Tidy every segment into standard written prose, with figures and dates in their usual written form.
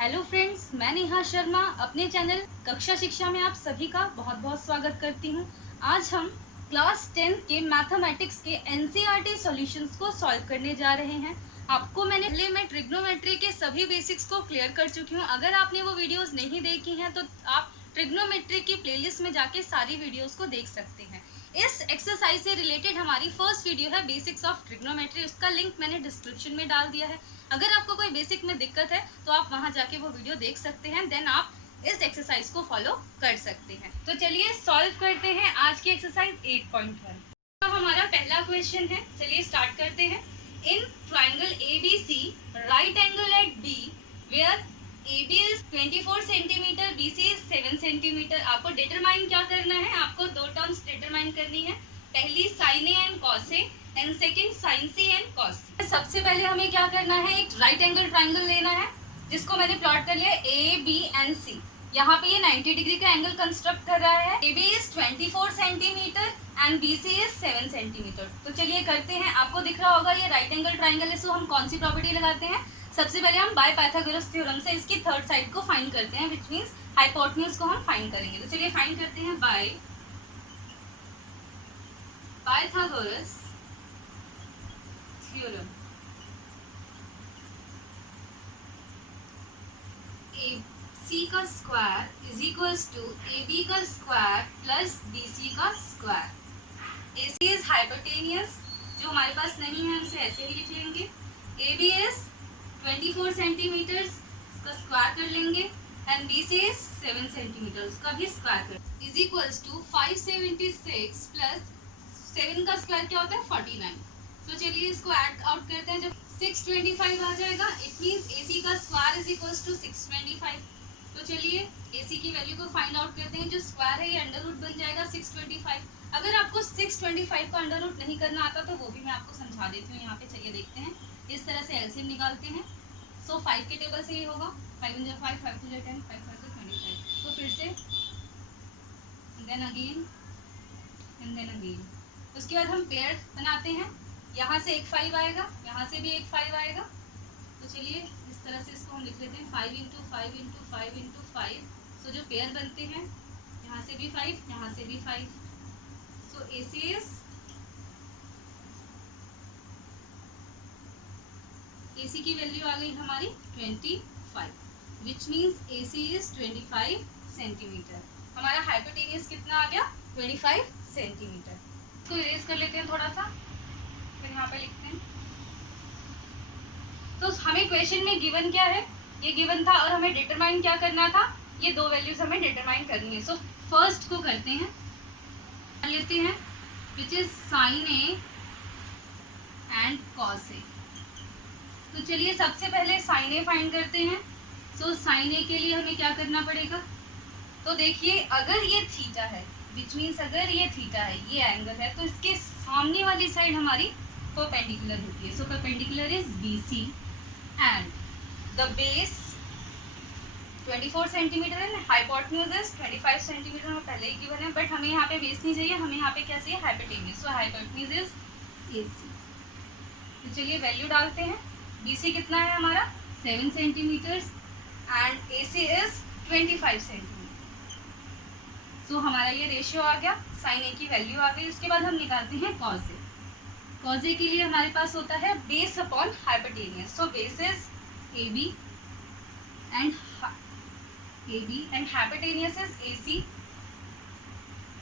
Hello friends, मैं नेहा शर्मा अपने channel कक्षा शिक्षा में आप सभी का बहुत बहुत स्वागत करती हूँ। आज हम क्लास 10 के मैथमेटिक्स के एनसीईआरटी सॉल्यूशंस को सॉल्व करने जा रहे हैं। आपको पहले मैं ट्रिग्नोमेट्री के सभी बेसिक्स को क्लियर कर चुकी हूँ। अगर आपने वो वीडियोस नहीं देखी हैं तो आप ट्रिग्नोमेट्री की प्लेलिस्ट में जाके सारी वीडियोस को देख सकते हैं। इस एक्सरसाइज से रिलेटेड हमारी फर्स्ट वीडियो है बेसिक्स ऑफ ट्रिग्नोमेट्री, उसका लिंक मैंने डिस्क्रिप्शन में डाल दिया है। अगर आपको कोई बेसिक में दिक्कत है तो आप वहां जाके वो वीडियो देख सकते हैं, देन आप इस एक्सरसाइज को फॉलो कर सकते हैं। तो चलिए सॉल्व करते हैं आज की एक्सरसाइज 8.1। तो हमारा पहला क्वेश्चन है, चलिए स्टार्ट करते हैं। In triangle ABC right angle at B where AB is 24 centimetre, BC is 7 centimetre. आपको डिटरमाइन क्या करना है, आपको दो टर्म्स डिटरमाइन करनी है। पहली sine A and cos A and second sine C and cos C. सबसे पहले हमें क्या करना है, एक राइट एंगल ट्राइंगल लेना है जिसको मैंने प्लॉट कर लिया ABNC। यहाँ पे ये 90 डिग्री का एंगल कंस्ट्रक्ट कर रहा है। AB is 24 centimetre and BC is 7 centimetre. तो चलिए करते हैं। आपको दिख रहा होगा ये राइट एंगल ट्राइंगल है, सो हम कौन सी प्रॉपर्टी लगाते हैं। सबसे पहले हम बाय पाइथागोरस थ्योरम से इसकी थर्ड साइड को फाइंड करते हैं, विच मीन्स हाइपोटेन्यूज को हम फाइंड करेंगे। तो चलिए फाइंड करते हैं बाय पाइथागोरस थ्योरम। AC का square is equals to AB का स्क्वायर प्लस BC का स्क्वायर। AC इज हाइपोटेनियस, जो हमारे पास नहीं है उसे ऐसे ही लिख लेंगे। AB इज 24 सेंटीमीटर, उसका स्क्वायर कर लेंगे एंड BC इज 7 सेंटीमीटर, उसका भी स्क्वायर कर इज इक्वल्स टू 576 प्लस 7 का स्क्वायर क्या होता है 49। तो चलिए इसको ऐड आउट करते हैं। जब 625 आ जाएगा इट मीन्स AC का स्क्वायर इज इक्वल्स टू 625। तो चलिए AC की वैल्यू को फाइंड आउट करते हैं। जो स्क्वायर है ये अंडर रूट बन जाएगा 625। अगर आपको 625 का अंडर रूट नहीं करना आता तो वो भी मैं आपको समझा देती हूँ। यहाँ पे चलिए देखते हैं, इस तरह से एलसीएम निकालते हैं। सो 5 के टेबल से ये होगा 5 × 5, 5 × 10, 5 × 25। तो फिर से then again and then again. उसके बाद हम पेयर बनाते हैं। यहाँ से एक 5 आएगा, यहाँ से भी एक 5 आएगा। तो चलिए इस तरह से इसको हम लिख लेते हैं 5 × 5 × 5 × 5। सो जो पेयर बनते हैं यहाँ से भी 5, यहाँ से भी 5। सो AC इज AC की वैल्यू आ गई हमारी 25, विच मीन्स AC इज 25 सेंटीमीटर। हमारा हाइपोटेनियस कितना आ गया 25 सेंटीमीटर। इसको इरेज कर लेते हैं थोड़ा सा, फिर यहाँ पे लिखते हैं। तो हमें क्वेश्चन में गिवन क्या है, ये गिवन था और हमें डिटरमाइन क्या करना था, ये दो वैल्यूज हमें डिटरमाइन करनी है। सो फर्स्ट को करते हैं, लेते हैं which is sine A and cos A. तो चलिए सबसे पहले साइन ए फाइंड करते हैं। सो साइन ए के लिए हमें क्या करना पड़ेगा, तो देखिए अगर ये थीटा है विच मीन्स अगर ये थीटा है, ये एंगल है, तो इसके सामने वाली साइड हमारी परपेंडिकुलर होती है। So perpendicular is BC and the base 24 centimetre and hypotenuse is 25 centimetre. हमें पहले ही गिवन है, बट हमें यहाँ पे बेस नहीं चाहिए, हमें यहाँ पे क्या चाहिए hypotenuse. So hypotenuse is AC। तो चलिए वैल्यू डालते हैं। BC कितना है हमारा 7 centimetre and AC is 25 centimetre. So हमारा ये रेशियो आ गया, साइन ए की वैल्यू आ गई। उसके बाद हम निकालते हैं कॉज ए। कॉज ए के लिए हमारे पास होता है base upon hypotenuse. So base is AB and hypotenuse is AC।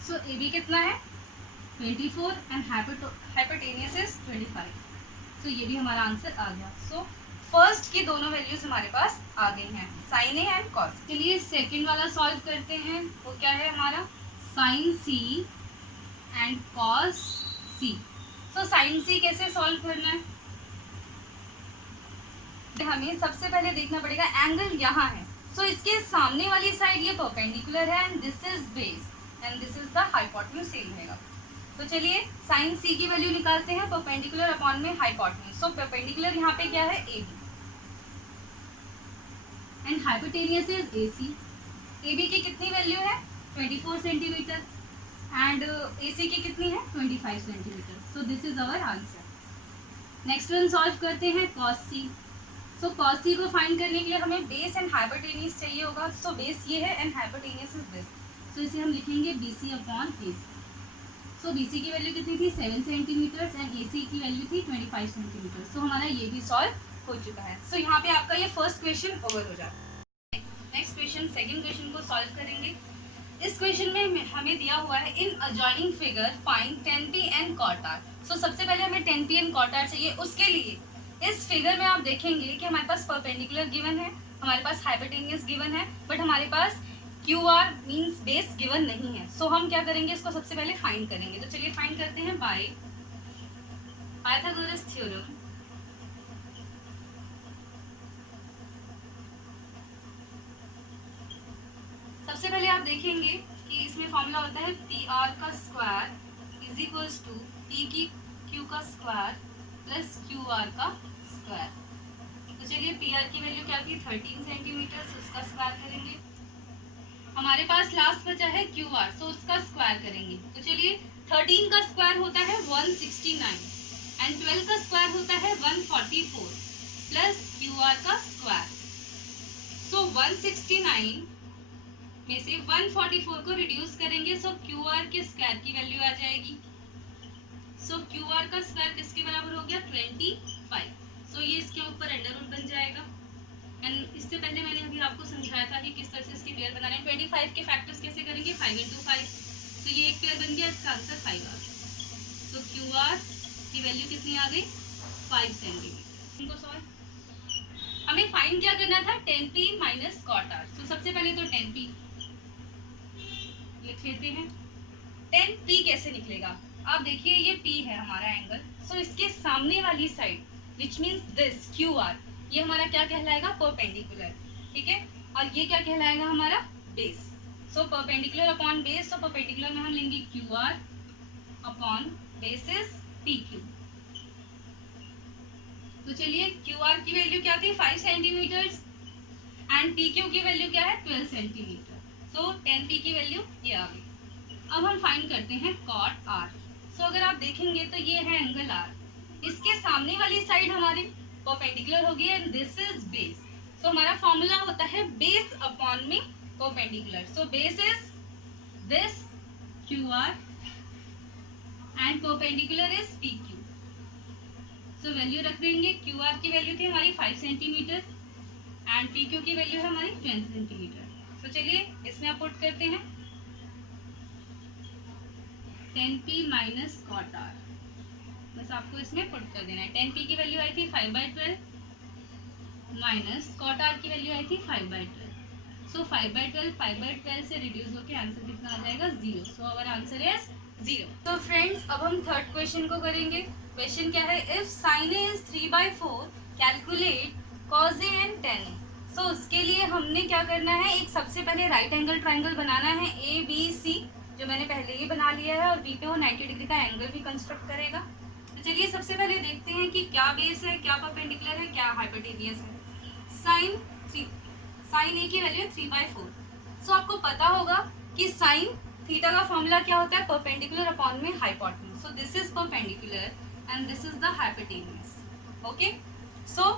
So AB कितना है 24 एंड हाइपोटेनियस इज 25। तो ये भी हमारा आंसर आ गया। सो फर्स्ट की दोनों वैल्यूज हमारे पास आ गई हैं, साइन ए एंड कॉस। चलिए सेकंड वाला सॉल्व करते हैं। वो क्या है हमारा साइन C एंड cos C। So sine C कैसे सॉल्व करना है, हमें सबसे पहले देखना पड़ेगा एंगल यहाँ है। सो इसके सामने वाली साइड ये परपेंडिकुलर है and this is base and this is the hypotenuse, same रहेगा। तो चलिए साइन C की वैल्यू निकालते हैं, परपेंडिकुलर अपॉन में हाइपोटेन्यूज। सो परपेंडिकुलर यहाँ पे क्या है AB and hypotenuse is AC। AB की कितनी वैल्यू है 24 सेंटीमीटर एंड AC की कितनी है 25 centimetre. So this is our answer. Next one solve करते हैं cos C। So cos c को फाइंड करने के लिए हमें बेस एंड हाइपोटेनियस चाहिए होगा. सो बेस ये है एंड हाइपोटेनियस इज दिस. सो इसे हम लिखेंगे BC अपॉन AC. सो BC की वैल्यू कितनी थी 7 सेंटीमीटर्स एंड AC की वैल्यू थी 25 सेंटीमीटर. सो हमारा ये भी सॉल्व हो चुका है. सो यहाँ पे आपका ये फर्स्ट क्वेश्चन ओवर हो जाता है. नेक्स्ट क्वेश्चन, सेकंड क्वेश्चन को सॉल्व करेंगे. इस क्वेश्चन में हमें दिया हुआ है in adjoining figure find 10p and cot r. So सबसे पहले हमें 10p एंड cot r चाहिए. उसके लिए इस फिगर में आप देखेंगे कि हमारे पास परपेंडिकुलर गिवन है, हमारे पास हाइपोटेनियस गिवन है, बट हमारे पास QR मीन्स बेस गिवन नहीं है. सो हम क्या करेंगे, इसको सबसे पहले फाइंड करेंगे. तो चलिए फाइंड करते हैं बाय पाइथागोरस थ्योरम. सबसे पहले आप देखेंगे कि इसमें फॉर्मूला होता है PR का square is equals to PQ का स्क्वायर प्लस QR का स्क्वायर. तो चलिए PR की वैल्यू क्या थी 13 सेंटीमीटर, उसका स्क्वायर करेंगे. हमारे पास लास्ट बचा है QR, सो उसका स्क्वायर करेंगे. तो चलिए 13 का स्क्वायर होता है 169 एंड 12 का स्क्वायर होता है 144 प्लस QR का स्क्वायर. सो 169 में से 144 को रिड्यूस करेंगे, सो QR के स्क्वायर की वैल्यू आ जाएगी. सो QR का स्क्वायर किसके बराबर हो गया 25. सो ये इसके ऊपर अंडर रूट बन जाएगा. एंड इससे पहले मैंने अभी आपको समझाया था कि किस तरह से इसके पेयर बनाने हैं. 25 के फैक्टर्स कैसे करेंगे 5 into 5. तो ये एक पेयर बन गया, इसका आंसर 5 आ गया. तो QR की वैल्यू कितनी आ गई 5 सेंटीमीटर. इनको सॉल्व हमें फाइंड क्या करना था 10p माइनस cot r. तो सबसे पहले तो 10p लिख लेते हैं. 10p कैसे निकलेगा, आप देखिए ये p है हमारा एंगल. सो इसके सामने वाली side which means this QR, ये हमारा क्या कहलाएगा परपेंडिकुलर. ठीक है, और ये क्या कहलाएगा हमारा base. So perpendicular upon base. So perpendicular में हम लेंगे QR upon base is PQ. तो चलिए QR की वैल्यू क्या थी 5 सेंटीमीटर्स एंड PQ की वैल्यू क्या है 12 सेंटीमीटर. सो 10p की वैल्यू ये आ गई. अब हम फाइंड करते हैं cot r. सो अगर आप देखेंगे तो ये है एंगल r, इसके सामने वाली साइड हमारी परपेंडिकुलर होगी एंड दिस इज बेस. सो हमारा फॉर्मूला होता है बेस अपॉन में perpendicular. So base is this QR and perpendicular is PQ. So value रख देंगे. QR की वैल्यू थी हमारी 5 सेंटीमीटर एंड PQ की वैल्यू है हमारी 10 सेंटीमीटर. तो चलिए इसमें आप पुट करते हैं 10p माइनस cot r. बस आपको इसमें पुट कर देना है. 10p की वैल्यू आई थी 5/12 माइनस cot r की वैल्यू आई थी 5/12. सो 5/12 से रिड्यूस होकर आंसर कितना आ जाएगा 0. So our answer is 0. तो फ्रेंड्स अब हम थर्ड क्वेश्चन को करेंगे. क्वेश्चन क्या है, if sin a is 3/4 calculate cos a and tan a. सो उसके लिए हमने क्या करना है, एक सबसे पहले राइट एंगल ट्राइंगल बनाना है ABC, जो मैंने पहले ही बना लिया है, और B पे वो 90 डिग्री का एंगल भी कंस्ट्रक्ट करेगा. तो चलिए सबसे पहले देखते हैं कि क्या बेस है, क्या परपेंडिकुलर है, क्या हाइपोटेनियस है. साइन A की वैल्यू 3/4. सो आपको पता होगा कि साइन थीटा का फॉर्मूला क्या होता है परपेंडिकुलर अपॉन में hypotenuse. So this is perpendicular and this is the hypotenuse. Okay, so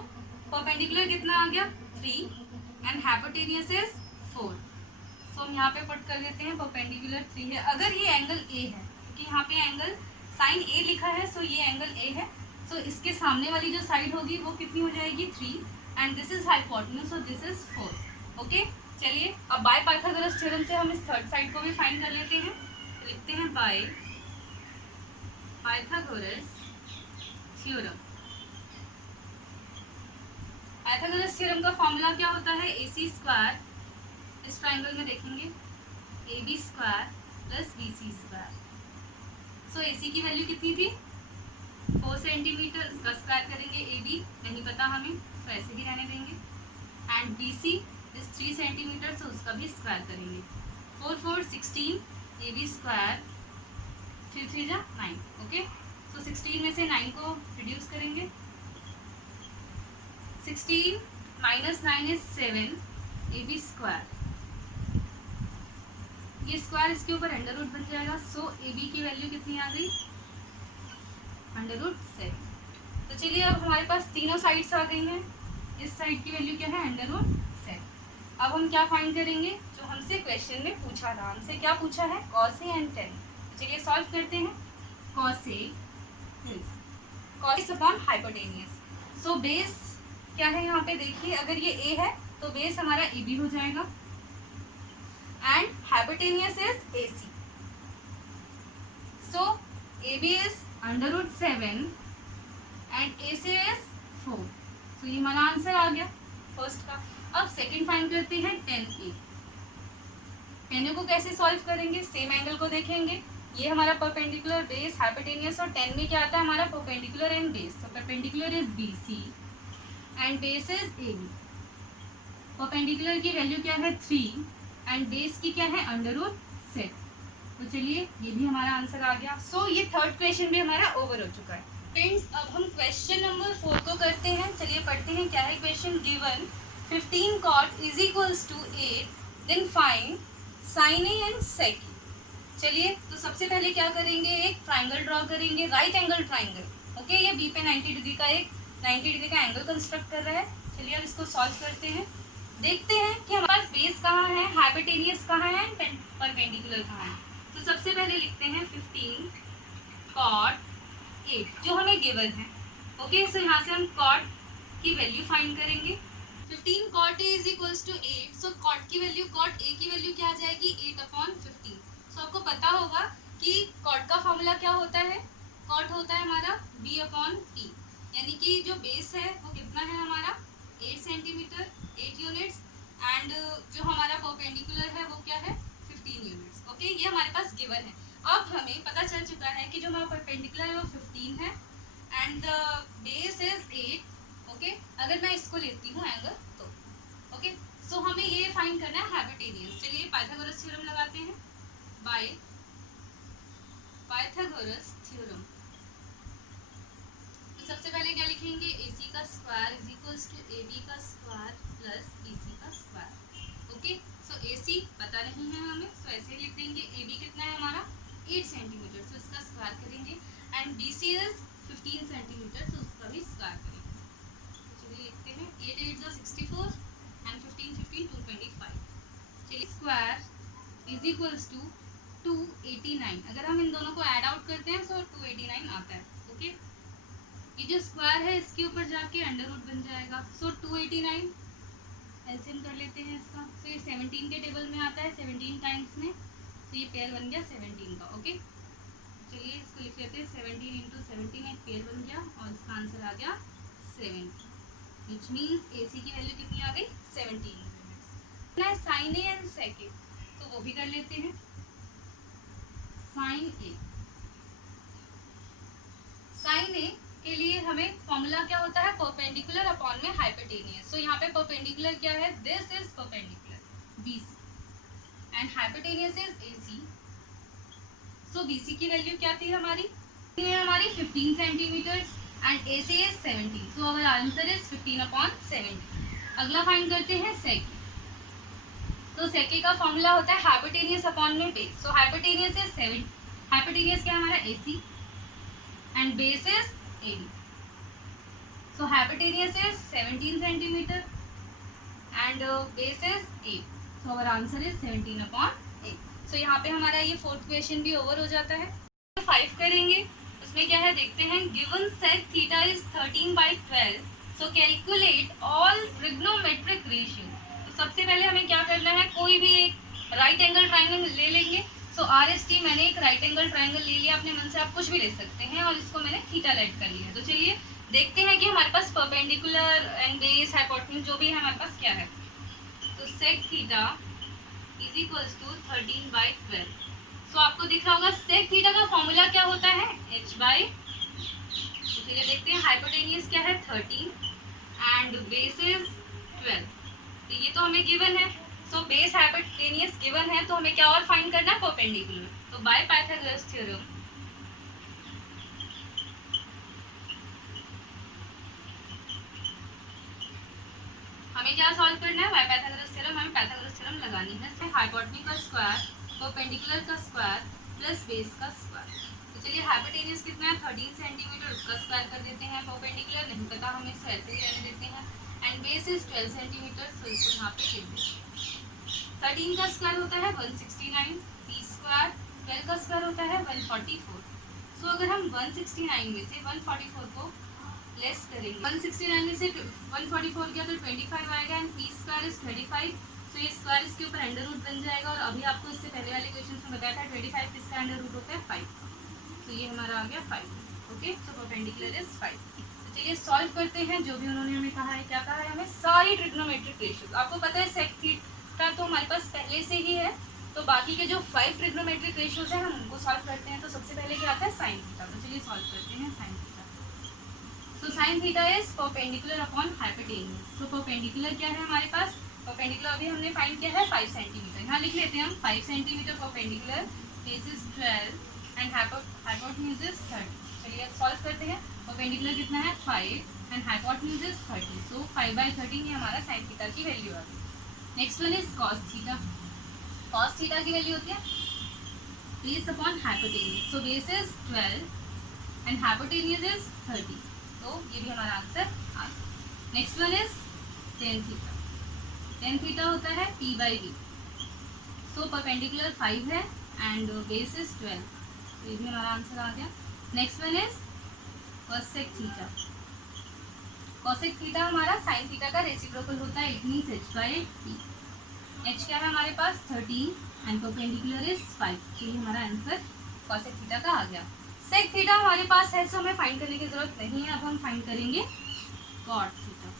perpendicular कितना आ गया 3 एंड हाइपोटेनियस इज 4. सो हम यहाँ पे पुट कर देते हैं परपेंडिकुलर 3 है. अगर ये एंगल A है, क्योंकि यहाँ पे एंगल साइन A लिखा है, सो ये एंगल A है. सो इसके सामने वाली जो साइड होगी वो कितनी हो जाएगी 3 and this is hypotenuse, so this is 4. Okay, चलिए अब बाय पाइथागोरस थ्योरम से हम इस थर्ड साइड को भी फाइंड कर लेते हैं. लिखते हैं by Pythagoras theorem. Pythagoras theorem का फॉर्मूला क्या होता है AC स्क्वायर, इस ट्राइंगल में देखेंगे AB square plus BC square. So AC की वैल्यू कितनी थी 4 सेंटीमीटर, इसका स्क्वायर करेंगे. AB नहीं पता हमें, तो ऐसे ही रहने देंगे. एंड BC इज 3 सेंटीमीटर, तो उसका भी स्क्वायर करेंगे. 4 4 16 AB स्क्वायर 3 3 जा 9. ओके, सो 16 में से 9 को रिड्यूस करेंगे. 16 माइनस 9 इज 7 AB स्क्वायर. ये स्क्वायर इसके ऊपर अंडर रूट बन जाएगा. सो AB की वैल्यू कितनी आ गई अंडर रूट 7. तो चलिए अब हमारे पास तीनों साइड्स आ गई हैं. इस साइड की वैल्यू क्या है √7। अब हम क्या फाइंड करेंगे, जो हमसे क्वेश्चन में पूछा था, हमसे क्या पूछा है cos A and tan। चलिए सॉल्व करते हैं। cos A is cos upon hypotenuse. So base क्या है यहाँ पे देखिए, अगर ये A है तो बेस हमारा AB हो जाएगा and hypotenuse is AC। So AB is √7 and AC is 4। तो ये हमारा आंसर आ गया फर्स्ट का। अब सेकंड फाइंड करते हैं tan A। tan A को कैसे सॉल्व करेंगे, सेम एंगल को देखेंगे। ये हमारा परपेंडिकुलर बेस हाइपोटेनियस, और tan में क्या आता है हमारा परपेंडिकुलर एंड बेस। तो perpendicular is BC and base is AB। Perpendicular की वैल्यू क्या है 3 एंड बेस की क्या है √7। तो चलिए ये भी हमारा आंसर आ गया। सो ये थर्ड क्वेश्चन भी हमारा ओवर हो चुका है। फ्रेंड्स अब हम क्वेश्चन नंबर 4 को करते हैं। चलिए पढ़ते हैं क्या है question. Given 15 cot is equals to 8, then find sin A and sec A। चलिए तो सबसे पहले क्या करेंगे, एक ट्राइंगल ड्रॉ करेंगे, राइट एंगल ट्राइंगल। ओके, ये बी पे 90 डिग्री का एक 90 डिग्री का एंगल कंस्ट्रक्ट कर रहा है। चलिए अब इसको सॉल्व करते हैं। देखते हैं कि हमारे पास बेस कहाँ है, हाइपोटेनियस कहाँ है, परपेंडिकुलर कहाँ है। तो सबसे पहले लिखते हैं 15 cot 8 जो हमें गिवन है। ओके, सो यहाँ से हम cot की वैल्यू फाइंड करेंगे। 15 cot A is equals to 8। So cot की वैल्यू, cot A की वैल्यू क्या आ जाएगी 8/15। सो आपको पता होगा कि cot का फॉर्मूला क्या होता है, cot होता है हमारा B/P। यानी कि जो बेस है वो कितना है हमारा 8 सेंटीमीटर 8 यूनिट्स, एंड जो हमारा परपेंडिकुलर है वो क्या है 15 यूनिट्स। ओके, ये हमारे पास गिवन है। अब हमें पता चल चुका है कि जो हमारा परपेंडिकुलर है वो 15 है and the base is 8। Okay, अगर मैं इसको लेती हूँ एंगल तो ओके, सो हमें ये फाइंड करना है हाइपोटेनियस। चलिए पाइथागोरस थ्योरम लगाते हैं। बाय पाइथागोरस थ्योरम तो सबसे पहले क्या लिखेंगे, AC का square is equals to AB का स्क्वायर प्लस BC का स्क्वायर। ओके, सो AC पता नहीं है हमें, सो ऐसे लिख देंगे। AB कितना है हमारा 8 सेंटीमीटर, सो इसका स्क्वायर करेंगे एंड BC इज 15 सेंटीमीटर, सो उसका भी स्क्वायर करेंगे। तो चलिए लिखते हैं 8 8 जो 64 एंड 15 15 225। चलिए स्क्वायर इज इक्वल्स टू 289। अगर हम इन दोनों को ऐड आउट करते हैं तो 289 आता है। ओके, ये जो स्क्वायर है इसके ऊपर जाके अंडर रूट बन जाएगा। सो 289 एलसीएम कर लेते हैं इसका। तो ये 17 के टेबल में आता है 17 टाइम्स में, तो ये पेयर बन गया 17 का। ओके, चलिए इसको लिख लेते हैं 17 × 17 एक पेयर बन गया और इसका आंसर आ गया 70, विच मीन्स AC की वैल्यू कितनी आ गई 17 units. Sine A and sec A तो वो भी कर लेते हैं। साइन A के लिए हमें फॉर्मूला क्या होता है, परपेंडिकुलर अपॉन में हाइपोटेनियस। सो यहाँ पे परपेंडिकुलर क्या है, this is perpendicular BC and hypotenuse is AC। So BC की वैल्यू क्या थी हमारी 15 centimetre and AC is 70। So our answer is 15/70। अगला फाइंड करते हैं sec A। तो sec A का फॉर्मूला होता है हाइपोटेनियस अपॉन में base. So hypotenuse is 7, hypotenuse क्या है हमारा AC and base is 80। So hypotenuse is 17 centimeter and base is 8. So our answer is 17/8. So यहाँ पे हमारा ये फोर्थ क्वेश्चन भी ओवर हो जाता है। 5 करेंगे, उसमें क्या है देखते हैं। Given sec theta is 13/12, so calculate all trigonometric ratio। तो सबसे पहले हमें क्या करना है, कोई भी एक राइट एंगल ट्राइंगल ले लेंगे। सो RST मैंने एक राइट एंगल ट्राइंगल ले लिया, अपने मन से आप कुछ भी ले सकते हैं, और इसको मैंने थीटा लेट कर लिया। तो चलिए देखते हैं कि हमारे पास परपेंडिकुलर एंड बेस हाइपोटेन्यूज जो भी है हमारे पास क्या है। तो sec theta is equals to 13/12। So आपको दिख रहा होगा सेक थीटा का फॉर्मूला क्या होता है h/। तो चलिए देखते हैं हाइपोटेनियस क्या है 13 एंड बेस इज 12। तो ये तो हमें गिवन है। सो बेस हाइपोटेनियस गिवन है, तो हमें क्या और फाइंड करना है परपेंडिकुलर। तो बाय पाइथागोरस थ्योरम हमें क्या सॉल्व करना है, बाय पाइथागोरस थ्योरम हमें पाइथागोरस थ्योरम लगानी है। हाइपोटेन्यूज का स्क्वायर परपेंडिकुलर का स्क्वायर प्लस बेस का स्क्वायर। तो चलिए हाइपोटेन्यूज कितना है 13 सेंटीमीटर, उसका स्क्वायर कर देते हैं। परपेंडिकुलर नहीं पता हमें, इसको ऐसे ही रहने देते हैं। एंड बेस इज 12 सेंटीमीटर, सो इसको यहाँ पे लिख देंगे। 13 का स्क्वायर होता है 169, पी स्क्वायर 12 का स्क्वायर होता है 144। सो अगर हम 169 में से 144 को लेस करेंगे, 169 में से 144 किया तो 25 आएगा एंड पी स्क्वायर इज 25। तो ये स्क्वायर इसके ऊपर अंडर रूट बन जाएगा और अभी आपको इससे पहले वाले क्वेश्चन में बताया था 25 किसका अंडर रूट होता है 5। तो ये हमारा आ गया 5। Okay, so perpendicular is 5। तो चलिए सॉल्व करते हैं जो भी उन्होंने हमें कहा है। क्या कहा है हमें? सारी ट्रिग्नोमेट्रिक रेशियोज। आपको पता है सेक थीटा तो हमारे पास पहले से ही है, तो बाकी के जो 5 ट्रिग्नोमेट्रिक रेशियोज हैं हम उनको सॉल्व करते हैं। तो सबसे पहले क्या आता है? Sine theta. तो चलिए सॉल्व करते हैं sine theta. So sine theta is perpendicular upon hypotenuse. So perpendicular क्या है हमारे पास? परपेंडिकुलर अभी हमने फाइंड किया है 5 सेंटीमीटर। यहाँ लिख लेते हैं हम 5 centimetre perpendicular, base is 12 and hypotenuse is 30। चलिए अब सॉल्व करते हैं। परपेंडिकुलर कितना है? 5 एंड हाइपोटेन्यूज इज 30। सो 5/13 ये हमारा साइन थीटा की वैल्यू आ गई। Next one is cos theta. Cos theta की वैल्यू होती है base upon hypotenuse. So base is 12 and hypotenuse is 30। तो ये भी हमारा आंसर आ गया। Next one is tan theta. Tan theta होता है p/b। सो परपेंडिकुलर 5 है एंड बेस इज 12। तो ये भी हमारा आंसर आ गया। Next one is cosec theta. Cosec theta हमारा साइन थीटा का रेसिप्रोकल होता है, इट मीन्स h/t। h क्या है हमारे पास? 13 एंड परपेंडिकुलर इज 5। तो ये हमारा आंसर कोसेक थीटा का आ गया। सेक थीटा हमारे पास है, सो हमें फाइंड करने की जरूरत नहीं है। अब हम फाइंड करेंगे कॉट थीटा।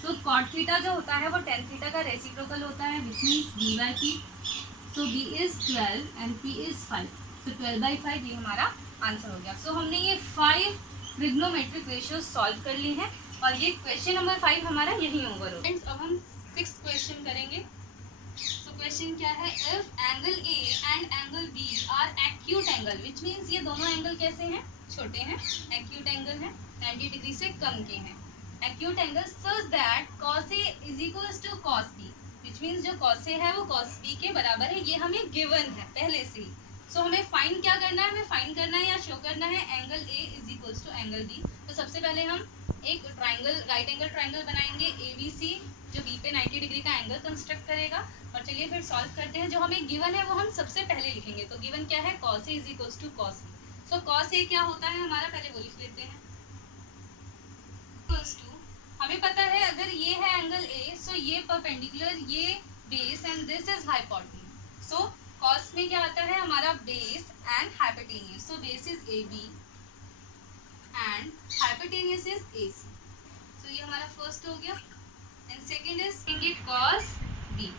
सो कॉट थीटा जो होता है वो टेन थीटा का रेसिप्रोकल होता है, which means b/p। So b is 12 and p is 5। सो 12/5 ये हमारा आंसर हो गया। सो हमने ये 5 ट्रिग्नोमेट्रिक रेशियोज सॉल्व कर ली हैं और ये क्वेश्चन नंबर 5 हमारा यही ओवर हो। फ्रेंड्स अब हम 6th क्वेश्चन करेंगे। सो क्वेश्चन क्या है? If angle A and angle B are acute angle, which means ये दोनों एंगल कैसे हैं? छोटे हैं, एक्यूट एंगल है, 90 डिग्री से कम के हैं। Acute angle such that cos A is equals to cos B, which means जो cos A है वो cos B के बराबर है। ये हमें गिवन है पहले से ही। सो हमें फाइंड क्या करना है? हमें फाइंड करना है या शो करना है angle A is equals to angle B। तो सबसे पहले हम एक ट्राइंगल, राइट एंगल ट्राइंगल बनाएंगे ABC, जो B पे 90 डिग्री का एंगल कंस्ट्रक्ट करेगा। और चलिए फिर सॉल्व करते हैं। जो हमें गिवन है वो हम सबसे पहले लिखेंगे। तो गिवन क्या है? cos A is equals to cos B। So cos A क्या होता है हमारा? पहले वो लिख लेते हैं। हमें पता है अगर ये है एंगल A, सो ये परपेंडिकुलर, ये base and this is hypotenuse. So cos में क्या आता है हमारा? Base and hypotenuse. So base is AB and hypotenuse is AC। सो ये हमारा फर्स्ट हो गया। And second is cos B।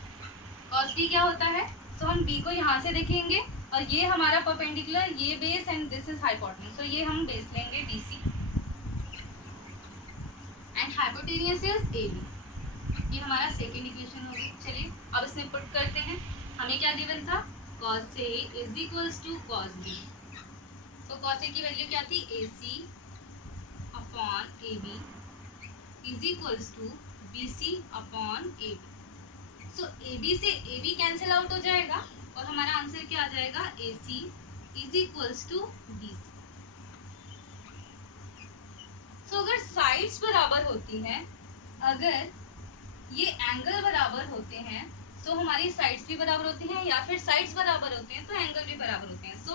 cos B क्या होता है? सो हम B को यहाँ से देखेंगे और ये हमारा परपेंडिकुलर, ये base and this is hypotenuse. So ये हम बेस लेंगे BC and hypotenuse is AB। ये हमारा सेकंड इक्वेशन हो गई। चलिए अब इसमें पुट करते हैं। हमें क्या गिवन था? cos A is equals to cos B। तो cos A की वैल्यू क्या थी? AC upon AB is equals to BC upon AB। So AB से AB कैंसिल आउट हो जाएगा और हमारा आंसर क्या आ जाएगा? AC is equals to BC। तो अगर साइड्स बराबर होती हैं, अगर ये एंगल बराबर होते हैं, तो हमारी साइड्स भी बराबर होती हैं, या फिर साइड्स बराबर होते हैं तो एंगल भी बराबर होते हैं। सो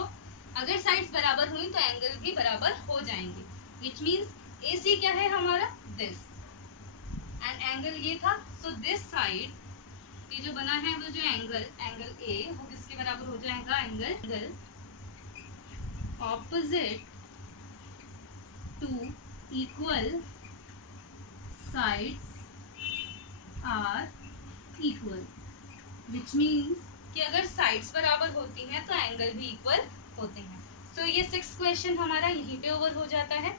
अगर साइड्स बराबर हुई तो एंगल भी बराबर हो जाएंगे, विच मीन्स AC क्या है हमारा? दिस, एंड एंगल ये था। सो दिस साइड ये जो बना है वो जो एंगल A वो किसके बराबर हो जाएगा? Angle opposite to equal sides are equal, which means कि अगर साइड्स बराबर होती हैं तो एंगल भी इक्वल होते हैं। तो ये 6th क्वेश्चन हमारा यहीं पे ओवर हो जाता है।